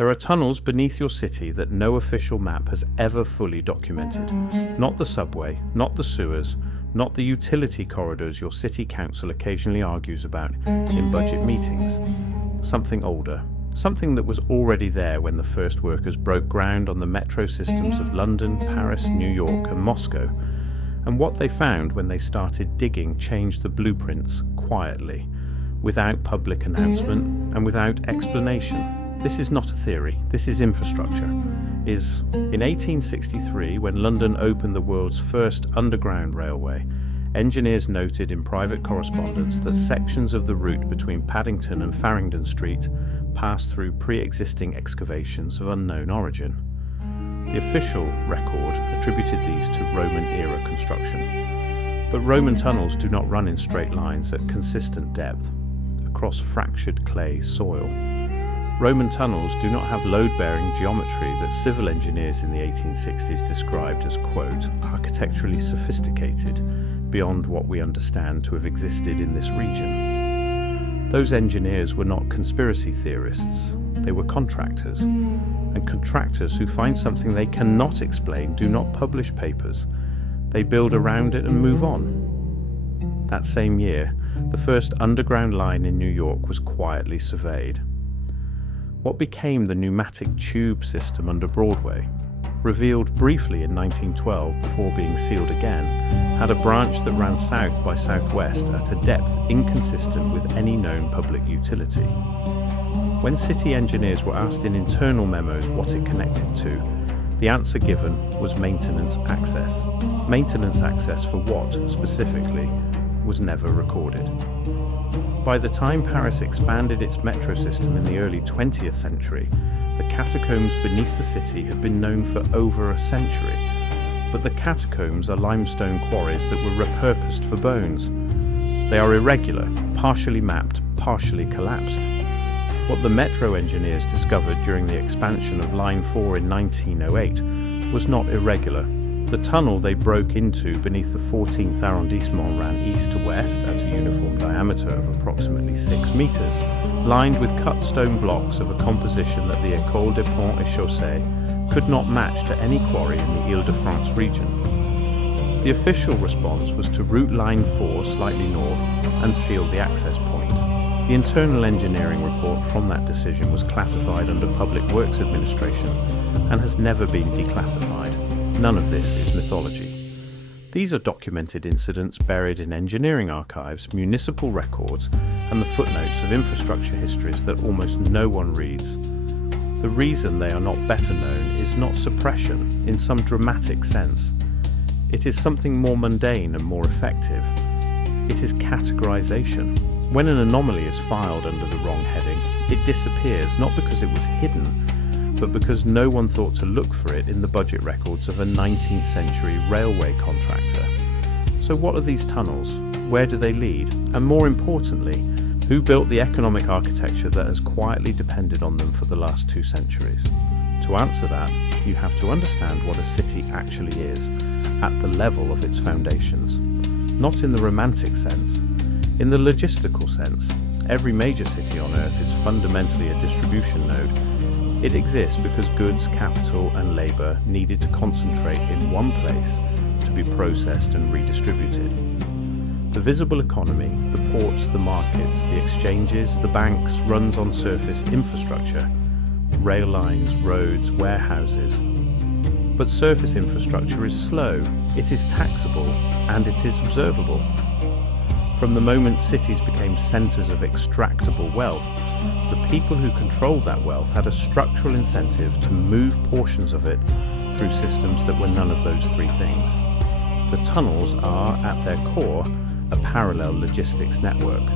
There are tunnels beneath your city that no official map has ever fully documented. Not the subway, not the sewers, not the utility corridors your city council occasionally argues about in budget meetings. Something older, something that was already there when the first workers broke ground on the metro systems of London, Paris, New York and Moscow. And what they found when they started digging changed the blueprints quietly, without public announcement and without explanation. This is not a theory, this is infrastructure. In 1863, when London opened the world's first underground railway, engineers noted in private correspondence that sections of the route between Paddington and Farringdon Street passed through pre-existing excavations of unknown origin. The official record attributed these to Roman-era construction. But Roman tunnels do not run in straight lines at consistent depth, across fractured clay soil. Roman tunnels do not have load-bearing geometry that civil engineers in the 1860s described as, quote, architecturally sophisticated beyond what we understand to have existed in this region. Those engineers were not conspiracy theorists, they were contractors. And contractors who find something they cannot explain do not publish papers. They build around it and move on. That same year, the first underground line in New York was quietly surveyed. What became the pneumatic tube system under Broadway, revealed briefly in 1912 before being sealed again, had a branch that ran south by southwest at a depth inconsistent with any known public utility. When city engineers were asked in internal memos what it connected to, the answer given was maintenance access. Maintenance access for what, specifically, was never recorded. By the time Paris expanded its metro system in the early 20th century, the catacombs beneath the city had been known for over a century. But the catacombs are limestone quarries that were repurposed for bones. They are irregular, partially mapped, partially collapsed. What the metro engineers discovered during the expansion of Line 4 in 1908 was not irregular. The tunnel they broke into beneath the 14th arrondissement ran east to west at a uniform diameter of approximately 6 meters, lined with cut stone blocks of a composition that the École des Ponts et Chaussées could not match to any quarry in the Île-de-France region. The official response was to route Line 4 slightly north and seal the access point. The internal engineering report from that decision was classified under Public Works Administration and has never been declassified. None of this is mythology. These are documented incidents buried in engineering archives, municipal records, and the footnotes of infrastructure histories that almost no one reads. The reason they are not better known is not suppression in some dramatic sense. It is something more mundane and more effective. It is categorization. When an anomaly is filed under the wrong heading, it disappears not because it was hidden, but because no one thought to look for it in the budget records of a 19th century railway contractor. So what are these tunnels? Where do they lead? And more importantly, who built the economic architecture that has quietly depended on them for the last 2 centuries? To answer that, you have to understand what a city actually is, at the level of its foundations. Not in the romantic sense. In the logistical sense, every major city on Earth is fundamentally a distribution node. It exists because goods, capital and labour needed to concentrate in one place to be processed and redistributed. The visible economy, the ports, the markets, the exchanges, the banks, runs on surface infrastructure, rail lines, roads, warehouses. But surface infrastructure is slow, it is taxable, and it is observable. From the moment cities became centres of extractable wealth, the people who controlled that wealth had a structural incentive to move portions of it through systems that were none of those 3 things. The tunnels are, at their core, a parallel logistics network.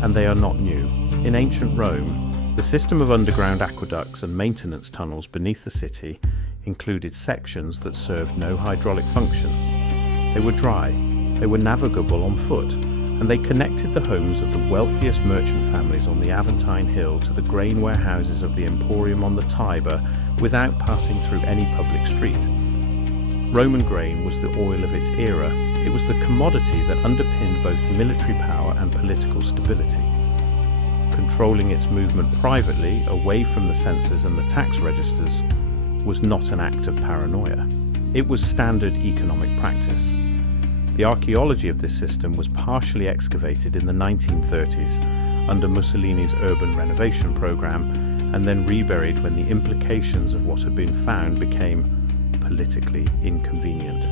And they are not new. In ancient Rome, the system of underground aqueducts and maintenance tunnels beneath the city included sections that served no hydraulic function. They were dry, they were navigable on foot, and they connected the homes of the wealthiest merchant families on the Aventine Hill to the grain warehouses of the Emporium on the Tiber without passing through any public street. Roman grain was the oil of its era. It was the commodity that underpinned both military power and political stability. controlling its movement privately, away from the censors and the tax registers, was not an act of paranoia. It was standard economic practice. The archaeology of this system was partially excavated in the 1930s under Mussolini's urban renovation program, and then reburied when the implications of what had been found became politically inconvenient.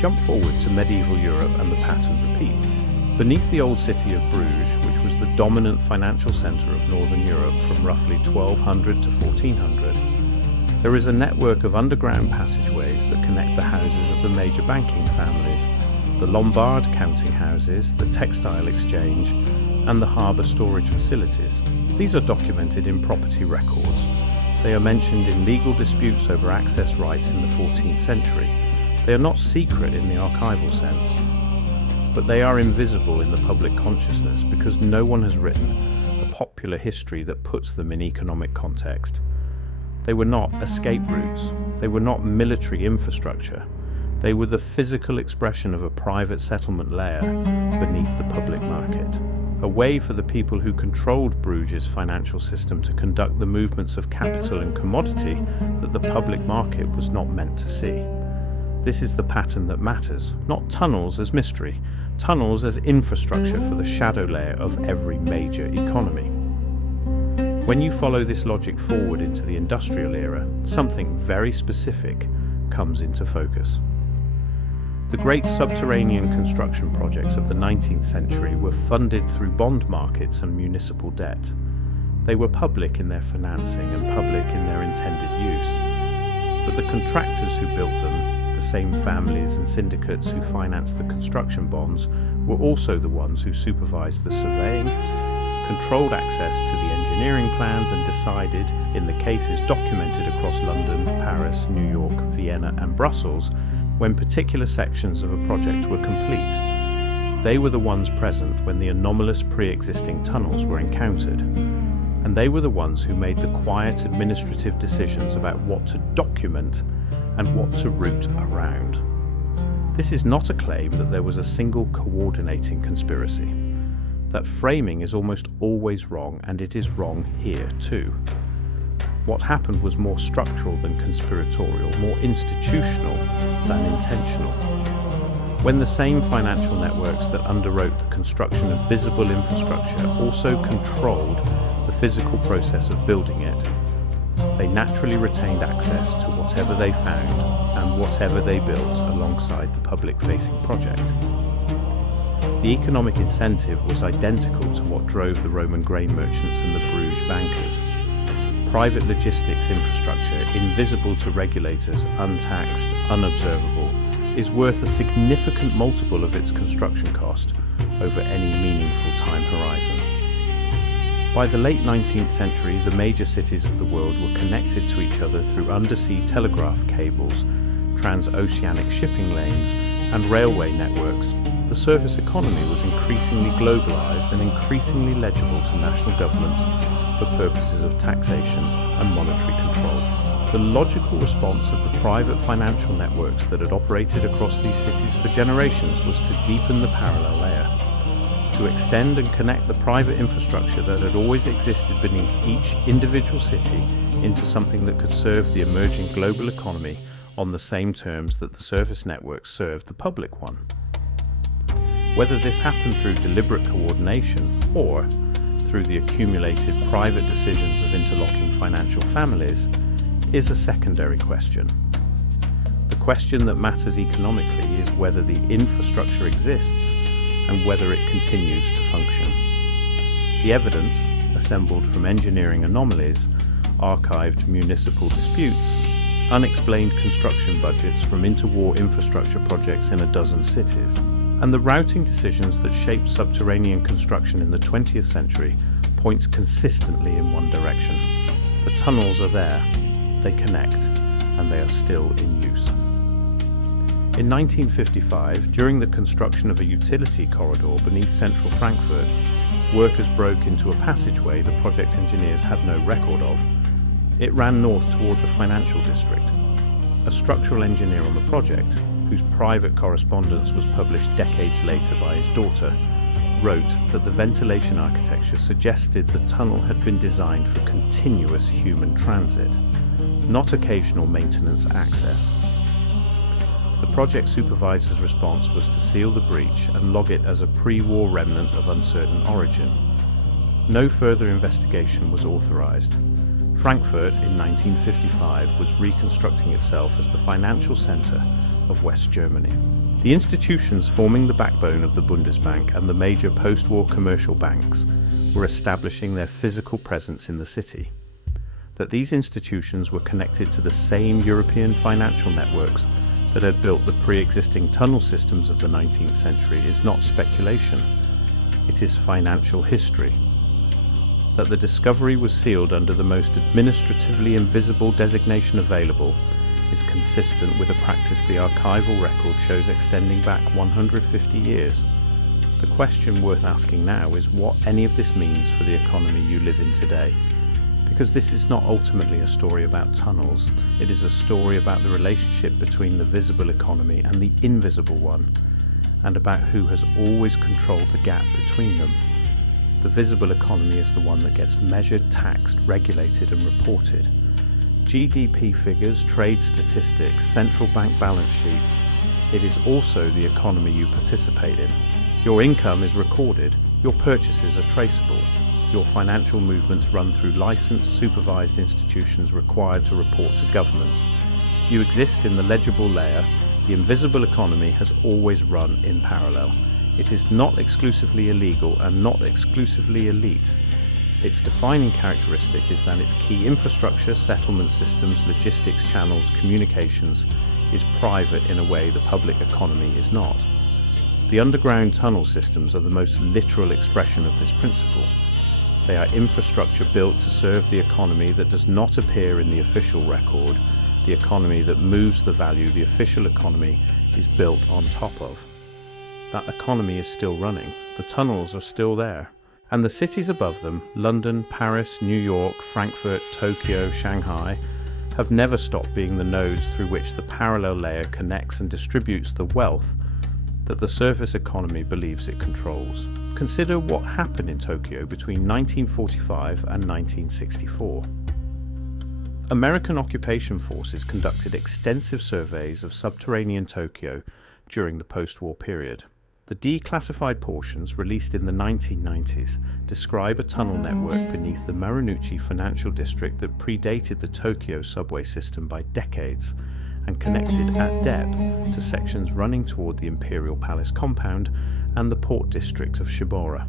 Jump forward to medieval Europe and the pattern repeats. Beneath the old city of Bruges, which was the dominant financial centre of northern Europe from roughly 1200 to 1400, there is a network of underground passageways that connect the houses of the major banking families, the Lombard counting houses, the textile exchange, and the harbour storage facilities. These are documented in property records. They are mentioned in legal disputes over access rights in the 14th century. They are not secret in the archival sense, but they are invisible in the public consciousness because no one has written a popular history that puts them in economic context. They were not escape routes. They were not military infrastructure. They were the physical expression of a private settlement layer beneath the public market, a way for the people who controlled Bruges' financial system to conduct the movements of capital and commodity that the public market was not meant to see. This is the pattern that matters, not tunnels as mystery, tunnels as infrastructure for the shadow layer of every major economy. When you follow this logic forward into the industrial era, something very specific comes into focus. The great subterranean construction projects of the 19th century were funded through bond markets and municipal debt. They were public in their financing and public in their intended use. But the contractors who built them, the same families and syndicates who financed the construction bonds, were also the ones who supervised the surveying, controlled access to the engineering plans, and decided, in the cases documented across London, Paris, New York, Vienna and Brussels, when particular sections of a project were complete. They were the ones present when the anomalous pre-existing tunnels were encountered, and they were the ones who made the quiet administrative decisions about what to document and what to route around. This is not a claim that there was a single coordinating conspiracy. That framing is almost always wrong, and it is wrong here too. What happened was more structural than conspiratorial, more institutional than intentional. When the same financial networks that underwrote the construction of visible infrastructure also controlled the physical process of building it, they naturally retained access to whatever they found and whatever they built alongside the public-facing project. The economic incentive was identical to what drove the Roman grain merchants and the Bruges bankers. Private logistics infrastructure, invisible to regulators, untaxed, unobservable, is worth a significant multiple of its construction cost over any meaningful time horizon. By the late 19th century, the major cities of the world were connected to each other through undersea telegraph cables, transoceanic shipping lanes, and railway networks. The service economy was increasingly globalized and increasingly legible to national governments for purposes of taxation and monetary control. The logical response of the private financial networks that had operated across these cities for generations was to deepen the parallel layer, to extend and connect the private infrastructure that had always existed beneath each individual city into something that could serve the emerging global economy on the same terms that the service networks served the public one. Whether this happened through deliberate coordination or through the accumulated private decisions of interlocking financial families is a secondary question. The question that matters economically is whether the infrastructure exists and whether it continues to function. The evidence, assembled from engineering anomalies, archived municipal disputes, unexplained construction budgets from interwar infrastructure projects in a dozen cities, and the routing decisions that shaped subterranean construction in the 20th century points consistently in one direction. The tunnels are there, they connect, and they are still in use. In 1955, during the construction of a utility corridor beneath central Frankfurt, workers broke into a passageway the project engineers had no record of. It ran north toward the financial district. A structural engineer on the project, whose private correspondence was published decades later by his daughter, wrote that the ventilation architecture suggested the tunnel had been designed for continuous human transit, not occasional maintenance access. The project supervisor's response was to seal the breach and log it as a pre-war remnant of uncertain origin. No further investigation was authorized. Frankfurt in 1955 was reconstructing itself as the financial center of West Germany. The institutions forming the backbone of the Bundesbank and the major post-war commercial banks were establishing their physical presence in the city. That these institutions were connected to the same European financial networks that had built the pre-existing tunnel systems of the 19th century is not speculation. It is financial history. That the discovery was sealed under the most administratively invisible designation available is consistent with a practice the archival record shows extending back 150 years. The question worth asking now is what any of this means for the economy you live in today. Because this is not ultimately a story about tunnels, it is a story about the relationship between the visible economy and the invisible one, and about who has always controlled the gap between them. The visible economy is the one that gets measured, taxed, regulated and reported. GDP figures, trade statistics, central bank balance sheets. It is also the economy you participate in. Your income is recorded, your purchases are traceable, your financial movements run through licensed, supervised institutions required to report to governments. You exist in the legible layer. The invisible economy has always run in parallel. It is not exclusively illegal and not exclusively elite. Its defining characteristic is that its key infrastructure, settlement systems, logistics channels, communications is private in a way the public economy is not. The underground tunnel systems are the most literal expression of this principle. They are infrastructure built to serve the economy that does not appear in the official record, the economy that moves the value the official economy is built on top of. That economy is still running. The tunnels are still there. And the cities above them, London, Paris, New York, Frankfurt, Tokyo, Shanghai, have never stopped being the nodes through which the parallel layer connects and distributes the wealth that the surface economy believes it controls. Consider what happened in Tokyo between 1945 and 1964. American occupation forces conducted extensive surveys of subterranean Tokyo during the post-war period. The declassified portions released in the 1990s describe a tunnel network beneath the Marunouchi financial district that predated the Tokyo subway system by decades and connected at depth to sections running toward the Imperial Palace compound and the port district of Shibora.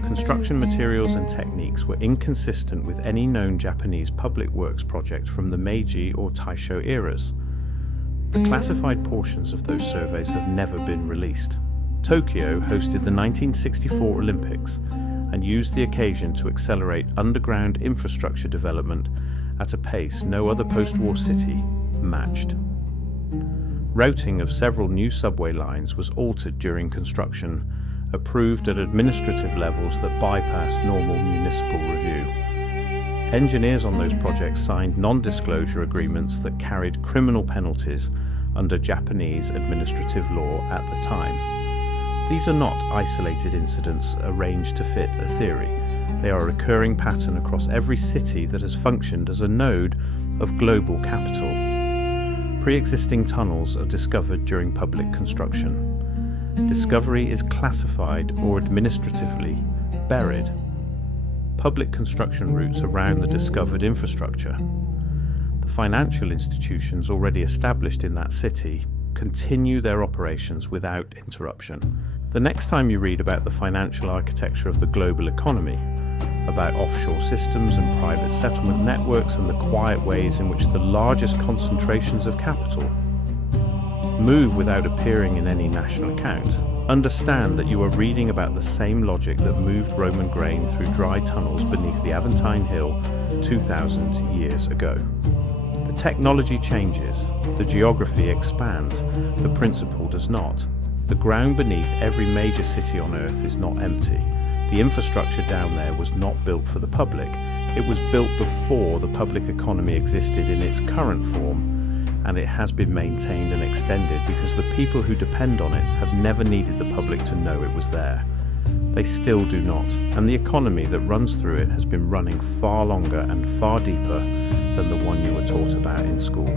Construction materials and techniques were inconsistent with any known Japanese public works project from the Meiji or Taisho eras. The classified portions of those surveys have never been released. Tokyo hosted the 1964 Olympics and used the occasion to accelerate underground infrastructure development at a pace no other post-war city matched. Routing of several new subway lines was altered during construction, approved at administrative levels that bypassed normal municipal review. Engineers on those projects signed non-disclosure agreements that carried criminal penalties under Japanese administrative law at the time. These are not isolated incidents arranged to fit a theory. They are a recurring pattern across every city that has functioned as a node of global capital. Pre-existing tunnels are discovered during public construction. Discovery is classified or administratively buried. Public construction routes around the discovered infrastructure. The financial institutions already established in that city continue their operations without interruption. The next time you read about the financial architecture of the global economy, about offshore systems and private settlement networks and the quiet ways in which the largest concentrations of capital move without appearing in any national account, understand that you are reading about the same logic that moved Roman grain through dry tunnels beneath the Aventine Hill 2,000 years ago. The technology changes, the geography expands, the principle does not. The ground beneath every major city on Earth is not empty. The infrastructure down there was not built for the public. It was built before the public economy existed in its current form, and it has been maintained and extended because the people who depend on it have never needed the public to know it was there. They still do not, and the economy that runs through it has been running far longer and far deeper than the one you were taught about in school.